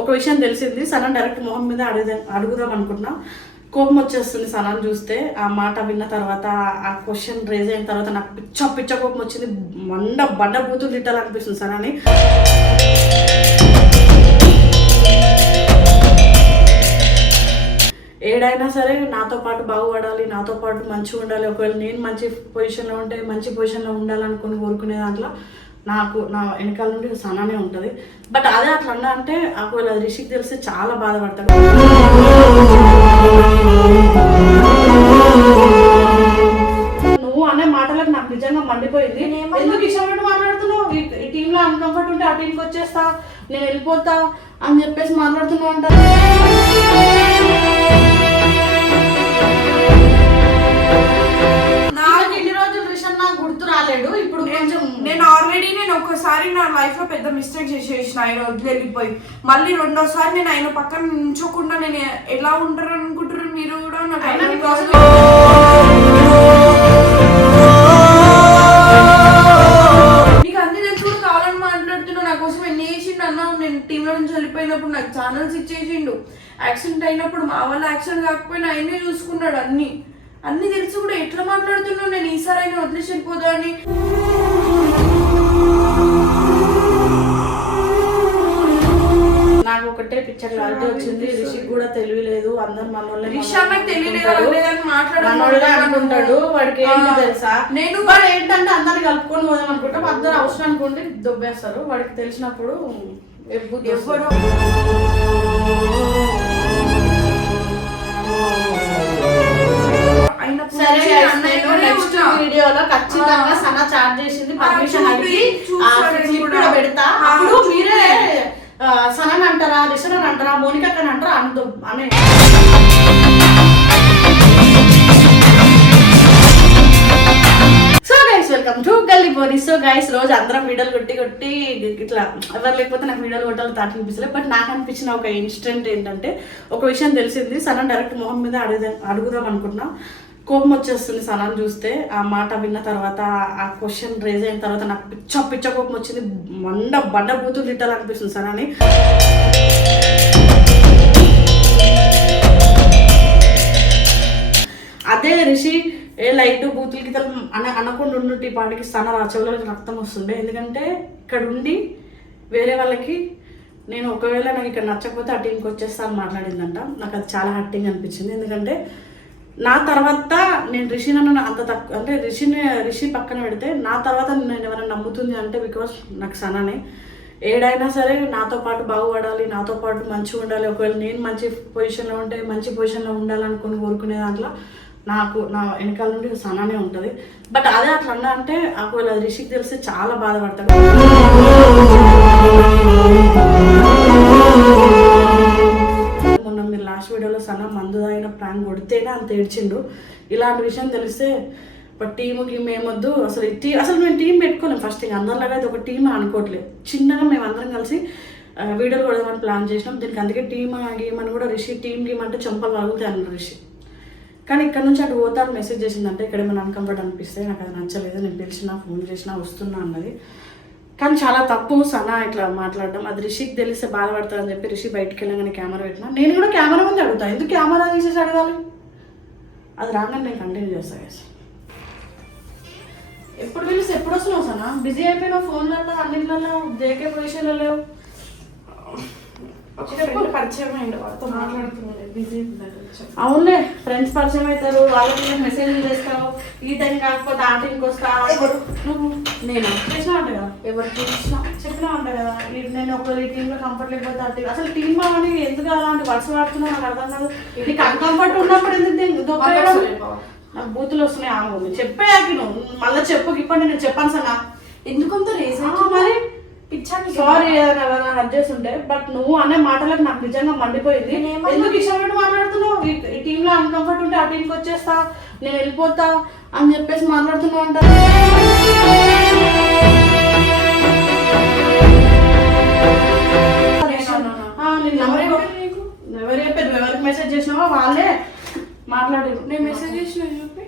ఒక విషయం తెలిసింది. సనా డైరెక్ట్ మొహం మీద అడుగుదాం అనుకున్నా. కోపం వచ్చేస్తుంది సనాను చూస్తే. ఆ మాట విన్న తర్వాత, ఆ క్వశ్చన్ రేజ్ అయిన తర్వాత నాకు పిచ్చ కోపం వచ్చింది. బండ బూతులు తిట్టాలనిపిస్తుంది సనాని. ఏడైనా సరే నాతో పాటు బాగుపడాలి, నాతో పాటు మంచిగా ఉండాలి. ఒకవేళ నేను మంచి పొజిషన్లో ఉంటే మంచి పొజిషన్లో ఉండాలనుకుని కోరుకునే దాంట్లో నాకు నా వెనకాల నుండి సనానే ఉంటుంది. బట్ అదే అట్లా అన్నా అంటే ఒకవేళ రిషికి తెలిస్తే చాలా బాధపడతాడు. నువ్వు అనే మాటలకు నాకు నిజంగా మండిపోయింది. ఎందుకు ఇష్టపడి మాట్లాడుతున్నావు? ఈ టీంలో అన్కంఫర్ట్ ఉంటే ఆ టీంకి వచ్చేస్తా, నేను వెళ్ళిపోతా అని చెప్పేసి మాట్లాడుతున్నావు అంటారు. ఇప్పుడు నేను ఆల్రెడీ ఒకసారి నా లైఫ్ లో పెద్ద మిస్టేక్ చేసేసిన. ఆయన వదిలిపోయి మళ్ళీ రెండోసారి నేను ఆయన పక్కన నించోకుండా నేను ఎలా ఉంటారు అనుకుంటారు మీరు కూడా? నీకు అన్ని తెలుసు కూడా కావాలని మాట్లాడుతున్నా. నా కోసం ఎన్ని చేసిండు అన్నా. నేను టీంలో నుంచి వెళ్ళిపోయినప్పుడు నాకు ఛానల్స్ ఇచ్చేసిండు. యాక్సిడెంట్ అయినప్పుడు మా వాళ్ళ యాక్సిడెంట్ కాకపోయినా ఆయనే చూసుకున్నాడు. అన్ని తెలిసి కూడా ఎట్లా మాట్లాడుతున్నావు? నేను ఈసారి అయినా వదిలేసి వెళ్ళిపోదా అని. నాకు ఒకటే పిక్చర్ క్లారిటీ వచ్చింది. రిషికి కూడా తెలియలేదు. అందరు అనుకుంటాడు. వాడికి ఏంటి తెలుసా, నేను వాడు ఏంటంటే అందరిని కలుపుకొని పోదాం అనుకుంటాం. అందరు అవసరం అనుకుంటే దొబ్బేస్తారు. వాడికి తెలిసినప్పుడు ఎవ్వరు వీడియోలో ఖచ్చితంగా సనా చార్జ్ చేసింది పర్మిషన్ అడిగి పెడతా. అప్పుడు మీరే సనన్ అంటారా, రిషనన్ అంటారా, మోనికక్కని అంటారా అనే. సో గైస్ వెల్కమ్ టు గల్లీ బోని. సో గైస్ రోజు అందరం వీడియోలు కొట్టి ఇట్లా ఎవరు లేకపోతే నాకు వీడియోలు కొట్టాలి తాట అనిపిస్తలేదు. బట్ నాకు అనిపించిన ఒక ఇన్సిడెంట్ ఏంటంటే, ఒక విషయం తెలిసింది. సనా డైరెక్ట్ మొహం మీద అడుగుదాం అనుకున్నా. కోపం వచ్చేస్తుంది సనాను చూస్తే. ఆ మాట విన్న తర్వాత, ఆ క్వశ్చన్ రేజ్ అయిన తర్వాత నాకు పిచ్చ కోపం వచ్చింది. బండ బూతులు తిట్టాలనిపిస్తుంది సనాని. అదే రిషి లైట్ బూతులు గీతలు అనకుండా ఉన్నట్టు ఈ పాటికి సన చెవులకి రక్తం వస్తుండే. ఎందుకంటే ఇక్కడ ఉండి వేరే వాళ్ళకి నేను ఒకవేళ నాకు ఇక్కడ నచ్చకపోతే ఆ టీంకి వచ్చేస్తా అని మాట్లాడిందంట. నాకు అది చాలా హర్టింగ్ అనిపించింది. ఎందుకంటే నా తర్వాత నేను రిషి నన్ను అంత తక్కువ అంటే రిషి పక్కన పెడితే నా తర్వాత నేను ఎవరైనా నమ్ముతుంది అంటే బికాస్ నాకు సనానే. ఏడైనా సరే నాతో పాటు బాగుపడాలి, నాతో పాటు మంచిగా ఉండాలి. ఒకవేళ నేను మంచి పొజిషన్లో ఉంటే మంచి పొజిషన్లో ఉండాలనుకుని కోరుకునే దాంట్లో నాకు నా వెనకాల నుండి సనానే ఉంటుంది. బట్ అదే అట్లా అన్నా అంటే ఒకవేళ రిషికి తెలిస్తే చాలా బాధపడతాడు. మొన్న మీరు లాస్ట్ వీడియోలో సనా మందు తాగిన ప్రాంక్ కొడితేనే అంత ఏడ్చిండు. ఇలాంటి విషయం తెలిస్తే బట్ టీముకి మేమొద్దు అసలు మేము టీం పెట్టుకోలేము. ఫస్ట్ ఇంకా అందరిలాగా అయితే ఒక టీం అనుకోవట్లేదు. చిన్నగా మేము అందరం కలిసి వీడియోలు కొడదామని ప్లాన్ చేసినాం. దీనికి అందుకే టీమ్ గేమ్ అని కూడా రిషి టీం అంటే చెంపలు వలుగుతాయి అన్నారు రిషి. కానీ ఇక్కడ నుంచి అటు పోతారు మెసేజ్ చేసిందంటే ఇక్కడ ఏమైనా అన్కంఫర్ట్ అనిపిస్తే నాకు అది నచ్చలేదు. నేను పిలిచినా ఫోన్ చేసినా వస్తున్నా అన్నది. కానీ చాలా తప్పు సనా ఇట్లా మాట్లాడడం. అది రిషికి తెలిస్తే బాధపడతారని చెప్పి రిషి బయటికి వెళ్ళగానే కెమెరా పెట్టినా. నేను కూడా కెమెరా ముందు అడుగుతాను. ఎందుకు కెమెరా తీసేసి అడగాలి? అది రాగానే నేను కంటిన్యూ చేస్తాను. ఎప్పుడు పిలిస్తే ఎప్పుడు వస్తున్నావు సనా? బిజీ అయిపోయినావు ఫోన్లలో అన్నింటిలో, జేకే పొజిషన్లో లేవు. పరిచయం అయింది వాళ్ళతో మాట్లాడుతున్నాను. బిజీ అవునులే, ఫ్రెండ్స్ పరిచయం అవుతారు. వాళ్ళకి మెసేజ్లు చేస్తావు. ఈ టైం కాకపోతే ఆ టైంకి వస్తావు. నువ్వు నేను చేసినా అంట కదా, ఎవరు చెప్పినా అంట కదా, నేను ఒక ఈ టీంలో కంఫర్ట్ లేకపోతే ఆ టీం. అసలు టీం అని ఎందుకు అలాంటి వర్డ్స్ వాడుతున్నావు నాకు అర్థం కాదు. నీకు అన్కంఫర్ట్ ఉన్నప్పుడు ఎందుకు నాకు బూతులు వస్తున్నాయి. ఆమె చెప్పేయాకి నువ్వు మళ్ళీ చెప్పు. ఇప్పుడు నేను చెప్పాను సనా ఎందుకంత రీజన్ మరి సారీ ఏదైనా హర్ట్ చేస్తుంటే. బట్ నువ్వు అనే మాటలకు నాకు నిజంగా మండిపోయింది. ఎందుకు ఇష్టపడి మాట్లాడుతున్నావు? ఈ టీంలో అన్కంఫర్ట్ ఉంటే ఆ టీంకి వచ్చేస్తా, నేను వెళ్ళిపోతా అని చెప్పేసి మాట్లాడుతున్నావు అంటారు. ఎవరు చెప్పారు? ఎవరికి మెసేజ్ చేసినావో వాళ్ళే మాట్లాడారు. నేను మెసేజ్ చేసిన చెప్పి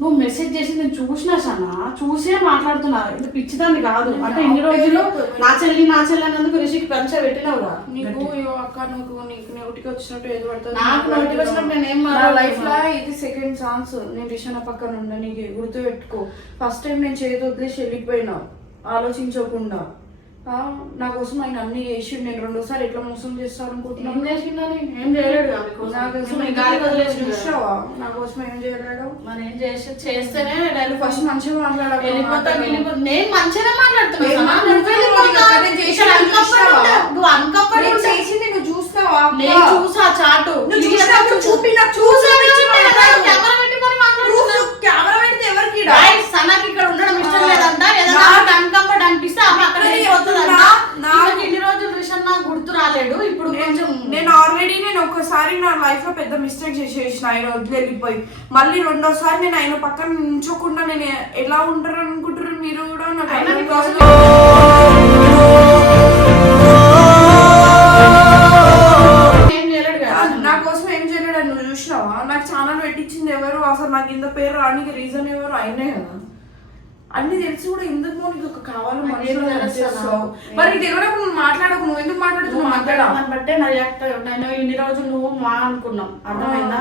నువ్వు మెసేజ్ చేసి నేను చూసినా సన్నా చూసే మాట్లాడుతున్నా, ఇది పిచ్చిదాన్ని కాదు. అంటే ఇన్ని రోజులు నా చెల్లి అన్నందుకు రిషికి పెంచ పెట్టినావుగా. నీకు అక్క నీకు నోటికి వచ్చినట్టు ఏది పడుతుంది, నాకు నోటికి వచ్చినట్టు నేను ఏం లైఫ్ లో ఇది సెకండ్ ఛాన్స్. నేను రిషన్న పక్కన ఉండ, నీకు గుర్తు పెట్టుకో. ఫస్ట్ టైం నేను చేతి వదిలేసి వెళ్ళిపోయినా ఆలోచించకుండా. నా కోసం ఆయన అన్ని చేసి నేను రెండోసారి ఎట్లా మోసం చేస్తాను అనుకుంటున్నాను. ఏం చేయలేడు చూసావా నా కోసం ఏం చేయలేడు. మరి ఏం చేస్తేనే ఫస్ట్ మంచిగా మాట్లాడాలి. నేను మంచిగా చేసింది నువ్వు చూస్తావా? నేను చూసా చాటు కెమెరా పెడితే ఎవరికి సనాకి ఇక్కడ ఉండడం ఇష్టం లేదంట. అన్కంఫర్ట్ అనిపిస్తే ఇన్ని రోజులు రిషన్న గుర్తు రాలేడు. ఇప్పుడు నేను ఆల్రెడీ ఒకసారి నా లైఫ్ లో పెద్ద మిస్టేక్ చేసేసిన ఆయన వదిలేపోయి. మళ్ళీ రెండోసారి నేను ఆయన పక్కన నించోకుండా నేను ఎలా ఉంటారు అనుకుంటారు మీరు కూడా. నా కోసం ఏం చేయలేడు అని నువ్వు చూసినావా? నాకు ఛానల్ పెట్టించింది ఎవరు? అసలు నాకు ఇంత పేరు రానికి రీజన్ ఎవరు? అయినే కదా. అన్ని తెలిసి కూడా ఎందుకు నీకు కావాలి మరి తెలియనప్పుడు నువ్వు మాట్లాడకు. నువ్వు ఎందుకు మాట్లాడుతున్నావు? మాట్లాడాలి బట్టే నా రియాక్ట్. నేను ఇన్ని రోజులు నువ్వు మా అనుకున్నాం, అర్థమైందా?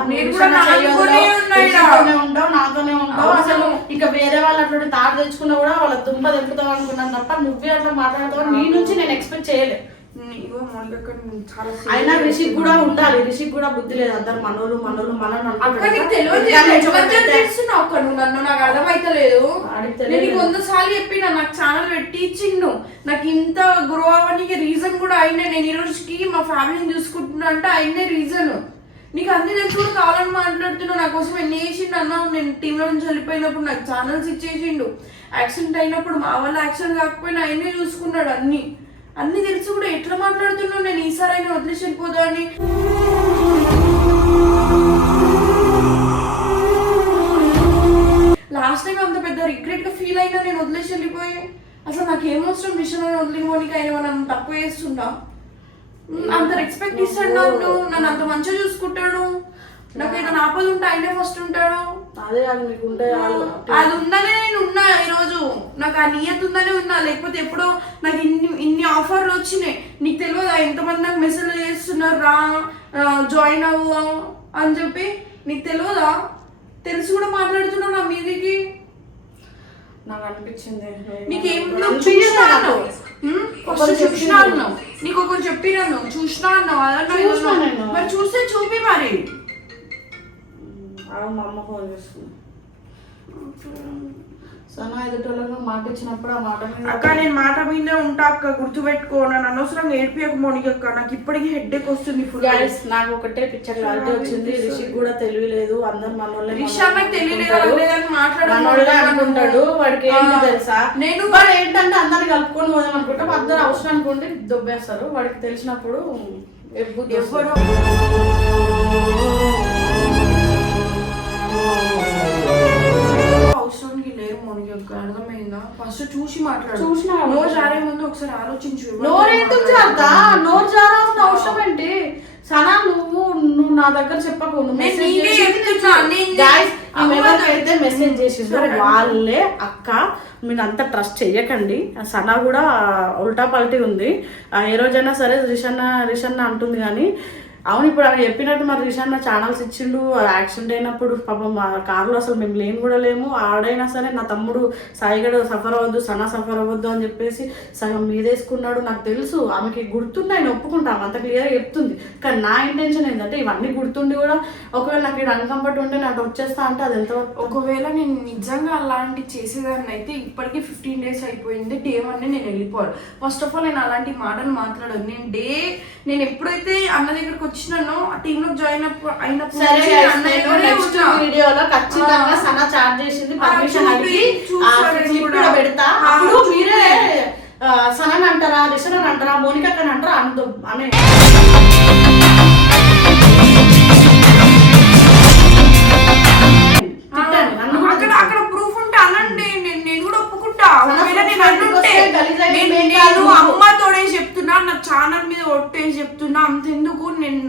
ఉండవు నాతోనే ఉండవు. అసలు ఇంకా వేరే వాళ్ళు అటువంటి తాడు తెచ్చుకున్నా కూడా వాళ్ళ దుంప తెంపుతావు అనుకున్నాను తప్ప నువ్వే అట్లా మాట్లాడతావు నీ నుంచి నేను ఎక్స్పెక్ట్ చేయలేదు. అయినా రిషిక్ కూడా ఉండాలి, రిషిక్ కూడా బుద్ధి లేదు. అందరు మనోళ్ళు మనోళ్ళు మనోళ్ళు నాకు అర్థమైతలేదు. నేను 100 సార్లు చెప్పిన నాకు ఛానల్ పెట్టి ఇచ్చిండు. నాకు ఇంత గ్రో అవ్వడానికి రీజన్ కూడా అయినా. నేను ఈ రోజుకి మా ఫ్యామిలీని చూసుకుంటున్నా అంటే అయినే రీజన్. నీకు అన్ని తెలిసి కూడా కావాలని మాట్లాడుతున్నావు. నా కోసం ఎన్ని చేసిండు అన్నా. నేను టీంలో నుంచి వెళ్ళిపోయినప్పుడు నాకు ఛానల్స్ ఇచ్చేసిండు. యాక్సిడెంట్ అయినప్పుడు మా వాళ్ళ యాక్సిడెంట్ కాకపోయినా ఆయనే చూసుకున్నాడు. అన్ని తెలిసి కూడా ఎట్లా మాట్లాడుతున్నావు? నేను ఈసారి అయినా వదిలేసి వెళ్ళిపోదా అని. లాస్ట్ టైం అంత పెద్ద రిగ్రెట్ గా ఫీల్ అయినా నేను వదిలేసి వెళ్ళిపోయి. అసలు నాకు ఏమవసరం విషయం వదిలిపోనికి. ఆయన నన్ను తక్కువ చేస్తుందా? అంత రెస్పెక్ట్ ఇస్తాడు నన్ను అంత మంచిగా చూసుకుంటాడు. నాకు ఏదైనా ఆపద ఉంటే ఆయనే ఫస్ట్ ఉంటాడు. అదే అది ఉందనే నేను ఉన్నా ఈరోజు. నాకు ఆ నియత ఉందనే ఉన్నా. లేకపోతే ఎప్పుడో నాకు ఇన్ని ఆఫర్లు వచ్చినాయి. నీకు తెలియదా ఎంతమంది నాకు మెసేజ్ చేస్తున్నారు రా జాయిన్ అవ్వు అని చెప్పి? నీకు తెలియదా? తెలిసి కూడా మాట్లాడుతున్నావు నా మీదికి. నాకు అనిపించింది నీకేం చూసినా అన్నావు. నీకు ఒకరు చెప్పినాను చూసినా అన్నావు. మరి చూస్తే చూపి మరి. మా అమ్మ ఫోన్ చేస్తుంది. సనా ఎదుటోళ్ళగా మాట ఇచ్చినప్పుడు ఆ మాట అక్క నేను మాట మీదే ఉంటా అక్క. గుర్తుపెట్టుకో. నన్ను అనవసరంగా ఏడిపియకు మోనిక అక్క. నాకు ఇప్పటికీ హెడ్ఏక్ వస్తుంది. నాకు ఒకటే పిక్చర్ క్లారిటీ వచ్చింది. రిషిక్ కూడా తెలియలేదు. అందరు మనోళ్ళే అనుకుంటాడు. వాడికి ఏంటి తెలుసా? నేను వాడు ఏంటంటే అందరిని కలుపుకొని పోదాం అనుకుంటాం. అందరు అవసరం అనుకుంటే దొబ్బేస్తారు. వాడికి తెలిసినప్పుడు ఎవరు అవసరానికి లేరు మోనిక అక్క. అర్థమైందా? ఫస్ట్ చూసి మాట్లాడు. నోరు జారే ముందు ఒకసారి ఆలోచించు. నోరెందుకు జారుతా? నోరు జారాల్సిన అవసరం ఏంటి? సనా నువ్వు నా దగ్గర చెప్పకు. ఎవరికైతే మెసేజ్ చేసిందో వాళ్ళే అక్క మీరు అంతా ట్రస్ట్ చెయ్యకండి. సనా కూడా ఉల్టా పల్టీ ఉంది. ఏ రోజైనా సరే రిషన్న అంటుంది కానీ అవును ఇప్పుడు అవి చెప్పినట్టు మరి రిషన్న ఛానల్స్ ఇచ్చిండు. యాక్సిడెంట్ అయినప్పుడు పాపం మా కార్లో అసలు మేము లేని కూడా లేము. ఆడైనా సరే నా తమ్ముడు సాయిగడు సఫర్ అవ్వద్దు, సనా సఫర్ అవ్వద్దు అని చెప్పేసి సగం మీదేసుకున్నాడు. నాకు తెలుసు ఆమెకి గుర్తున్నాయి, నేను ఒప్పుకుంటాం, అంత క్లియర్గా చెప్తుంది. కానీ నా ఇంటెన్షన్ ఏంటంటే ఇవన్నీ గుర్తుండి కూడా ఒకవేళ నాకు ఇక్కడ అన్కంఫర్ట్ ఉంటే నాకు వచ్చేస్తా అంటే అది ఎంతవరకు? ఒకవేళ నేను నిజంగా అలాంటివి చేసేదాన్ని అయితే ఇప్పటికీ 15 days అయిపోయింది. డే 1 నేను వెళ్ళిపోవాలి. ఫస్ట్ ఆఫ్ ఆల్ నేను అలాంటి మాటలు మాట్లాడదు. నేను ఎప్పుడైతే అన్న దగ్గరకు వచ్చినానో ఆ టీమ్ లో జాయిన్ అయినప్పుడు వీడియోలో ఖచ్చితంగా సనా చాట్ చేసింది, పర్మిషన్ అడిగి పెడతా. అప్పుడు మీరే సనన్ అంటారా, రిషనన్ అంటారా, మోనిక అక్కని అంటారా అనే అక్కడ ప్రూఫ్ ఉంటే అనండి. నేను కూడా ఒప్పుకుంటా. నేను అమ్మ తోడే చెప్తున్నా, నా ఛానల్ మీద ఒట్టేసి చెప్తున్నా. చెప్తున్నా, అంతెందుకు నేను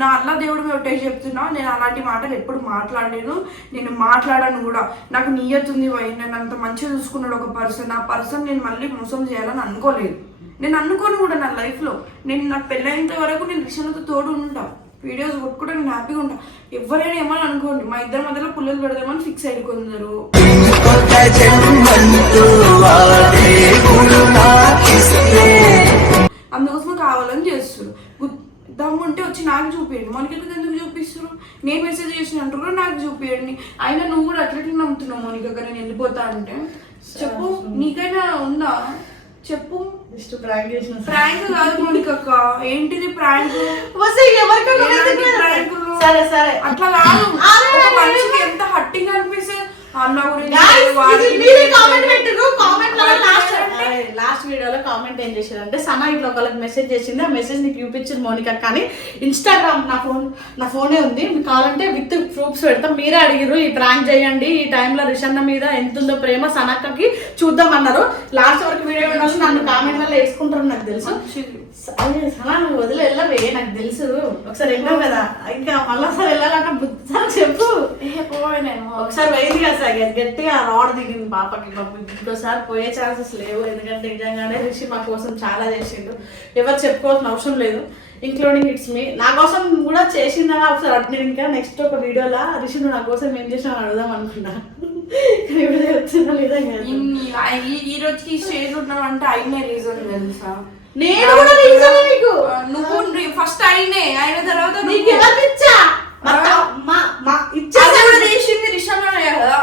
నా అల్లా దేవుడు మీద ఒకటే చెప్తున్నా, నేను అలాంటి మాటలు ఎప్పుడు మాట్లాడలేను, నేను మాట్లాడను కూడా. నాకు నియతుంది పోయి, నేను అంత మంచిగా చూసుకున్నాడు ఒక పర్సన్, ఆ పర్సన్ నేను మళ్ళీ మోసం చేయాలని అనుకోలేదు, నేను అనుకోను కూడా నా లైఫ్లో. నేను నాకు పెళ్ళైనంత వరకు నేను రిషన్తో తోడు ఉంటా, వీడియోస్ కొట్టుకుంటే నేను హ్యాపీగా ఉంటా. ఎవరైనా ఏమని అనుకోండి, మా ఇద్దరి మధ్యలో పుల్లలు పెడదామని ఫిక్స్ అయ్యి కొందరు. అందుకోసం కావాలని చేస్తారు. దమ్ము ఉంటే వచ్చి నాకు చూపించండి, మోనికకి ఎందుకు చూపిస్తారు? నేను మెసేజ్ చేసినట్టు కూడా నాకు చూపించండి. అయినా నువ్వు కూడా అట్లెట్లా నమ్ముతున్నావు మోనిక నేను వెళ్ళిపోతా అంటే? చెప్పు, నీకైనా ఉందా చెప్పు. ప్రాంక్ కాదు మోనికక్క, ఏంటిది ప్రాంక్? సరే సరే అట్లా కాదు, మనిషికి ఎంత హట్టింగ్ అనిపిస్తే అన్న గురించి లాస్ట్ వీడియోలో కామెంట్ ఏం చేశారంటే, సనా ఇట్లా ఒకళ్ళకి మెసేజ్ చేసింది, ఆ మెసేజ్ నీకు చూపించింది మోనిక. కానీ ఇన్స్టాగ్రామ్ నా ఫోనే ఉంది, మీకు కావాలంటే విత్ ప్రూఫ్స్ పెడతాం. మీరే అడిగిరు ఈ ప్రాంక్ చేయండి, ఈ టైంలో రిషన్న మీద ఎంత ఉందో ప్రేమ సనక్కకి చూద్దాం అన్నారు. లాస్ట్ వరకు వీడియో వినాలి, నన్ను కామెంట్లలో వేసుకుంటారు నాకు తెలుసు. సనా నువ్వు వదిలే వెళ్ళవే, నాకు తెలుసు. ఒకసారి వెళ్ళావు కదా, ఇంకా మళ్ళీ ఒకసారి వెళ్ళాలంటే బుద్ధిసారి చెప్పు. ఒకసారి పోయింది కదా సార్, గట్టిగా రాడ్ దిగింది పాపకి. ఇంకోసారి పోయే ఛాన్సెస్ లేవు, ఎందుకంటే నిజంగానే రిషి మా కోసం చాలా చేసిండు, ఎవరు చెప్పుకోవాల్సిన అవసరం లేదు, ఇంక్లూడింగ్ ఇట్స్ మీ. నా కోసం కూడా చేసిందని ఒకసారి నేను ఇంకా నెక్స్ట్ ఒక వీడియోలో రిషి నువ్వు నా కోసం ఏం చేసినా అడుగుదాం అనుకున్నా. ఈ రోజుకి స్టేజ్ ఉన్నామంటే అయిన రీజన్ తెలుసా? నేను కూడా రీజన్. నీకు నువ్వు ఫస్ట్ అయినే, అయిన తర్వాత చేసింది రిషన్ కదా.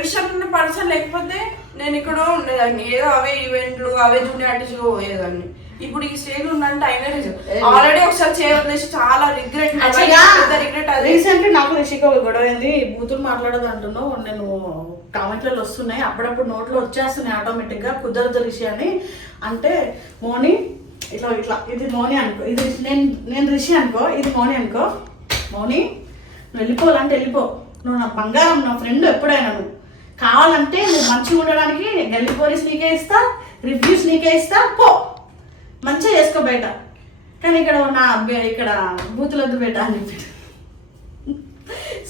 రిషన్ ఉన్న పర్సన్ లేకపోతే నేను ఇక్కడ ఉండేదాన్ని, ఏదో అవే ఈవెంట్లు అవే జూనియర్ ఆర్టిస్ట్ పోయేదాన్ని. ఇప్పుడు ఈ స్టేజ్ ఉందంటే అయినా రీజన్. ఆల్రెడీ ఒకసారి చేయవలసి చాలా రిగ్రెట్. రీసెంట్లీ నాకు రిషికి ఒక గొడవ అయింది, బూతులు మాట్లాడదు అంటున్నావు, నేను కామెంట్లలో వస్తున్నాయి, అప్పుడప్పుడు నోట్లో వచ్చేస్తున్నాయి ఆటోమేటిక్ గా, కుదరదు రిషి అని అంటే, మోని ఇట్లా ఇట్లా ఇది మోని అనుకో, ఇది నేను రిషి అనుకో, ఇది మోని అనుకో. మోని నువ్వు వెళ్ళిపోవాలంటే వెళ్ళిపో, నువ్వు నా బంగారం, నా ఫ్రెండ్ ఎప్పుడైనా. నువ్వు కావాలంటే నువ్వు మంచిగా ఉండడానికి గల్లీ పోలీస్ నీకే ఇస్తా, రివ్యూస్ నీకే ఇస్తా, పో మంచిగా చేసుకో బయట. కానీ ఇక్కడ బూతులొద్దు బయట అని చెప్పి.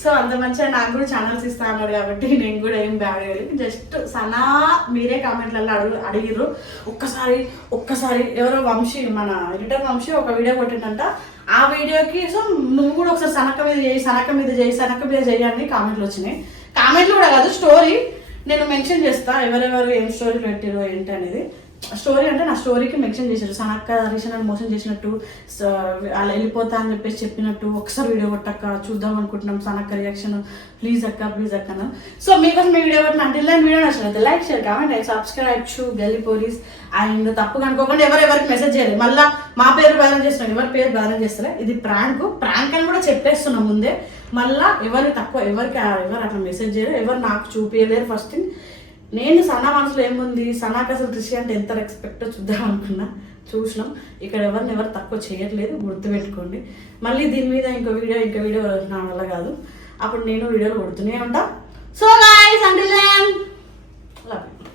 సో అంత మంచిగా నాకు కూడా ఛానల్స్ ఇస్తా అన్నాడు కాబట్టి నేను కూడా ఏం బ్యాడ్ అయ్యాలి. జస్ట్ సనా మీరే కామెంట్లలో అడిగిర్రు. ఒక్కసారి ఎవరో వంశీ, మన ఎడిటర్ వంశీ ఒక వీడియో కొట్టిందంట, ఆ వీడియోకి సో నువ్వు కూడా ఒకసారి సనక్క మీద చేయండి కామెంట్లు వచ్చినాయి. కామెంట్లు కూడా కాదు, స్టోరీ నేను మెన్షన్ చేస్తా ఎవరెవరు ఏం స్టోరీ పెట్టారో ఏంటి అనేది. స్టోరీ అంటే నా స్టోరీకి మెన్షన్ చేశారు, సనక్క రిషన్ మోసం చేసినట్టు, అలా వెళ్ళిపోతా అని చెప్పేసి చెప్పినట్టు. ఒకసారి వీడియో కొట్టక్క చూద్దాం అనుకుంటున్నాం సనక్క రియాక్షన్, ప్లీజ్ అక్క అన్న. సో మీకోసం మీ వీడియో కొట్టిన అంటే వీడియో నచ్చినట్టు like share comment and subscribe to గల్లీ పోలీస్. అండ్ తప్పుగా అనుకోకుండా ఎవరెవరికి మెసేజ్ చేయాలి, మళ్ళీ మా పేరు బదనం చేస్తున్నాం, ఎవరి పేరు బదనం చేస్తారా, ఇది ప్రాంక్ అని కూడా చెప్పేస్తున్నాం ముందే. మళ్ళీ ఎవరు అట్లా మెసేజ్ చేయరు, ఎవరు నాకు చూపించలేరు. ఫస్ట్ థింగ్, నేను సనా మనసులో ఏముంది, సనాకి అసలు రిషి అంటే ఎంత రెస్పెక్ట్ చూద్దాం అనుకున్నా, చూసినాం. ఇక్కడ ఎవరు తక్కువ చేయట్లేదు, గుర్తుపెట్టుకోండి. మళ్ళీ దీని మీద ఇంకో వీడియో నా వల్ల కాదు, అప్పుడు నేను వీడియోలు కొడుతూనే ఉంటా. So guys, until then love you.